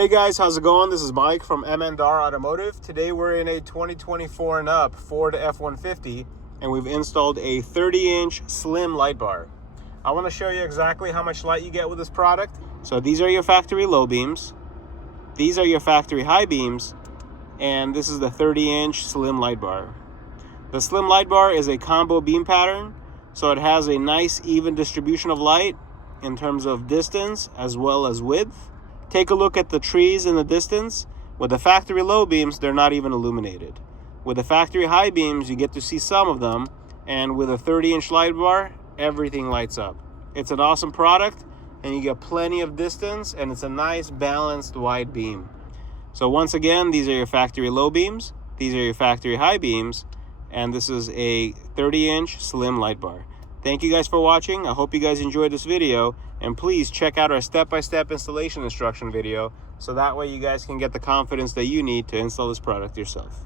Hey guys, how's it going? This is Mike from M&R Automotive. Today we're in a 2024 and up Ford F150 and we've installed a 30-inch slim light bar. I want to show you exactly how much light you get with this product. So these are your factory low beams, these are your factory high beams, and this is the 30-inch slim light bar. The slim light bar is a combo beam pattern, so it has a nice even distribution of light in terms of distance as well as width. Take a look at the trees in the distance. With the factory low beams, they're not even illuminated. With the factory high beams, you get to see some of them, and with a 30-inch light bar, everything lights up. It's an awesome product, and you get plenty of distance, and it's a nice balanced wide beam. So once again, these are your factory low beams, these are your factory high beams, and this is a 30-inch slim light bar. Thank you guys for watching. I hope you guys enjoyed this video, and please check out our step-by-step installation instruction video so that way you guys can get the confidence that you need to install this product yourself.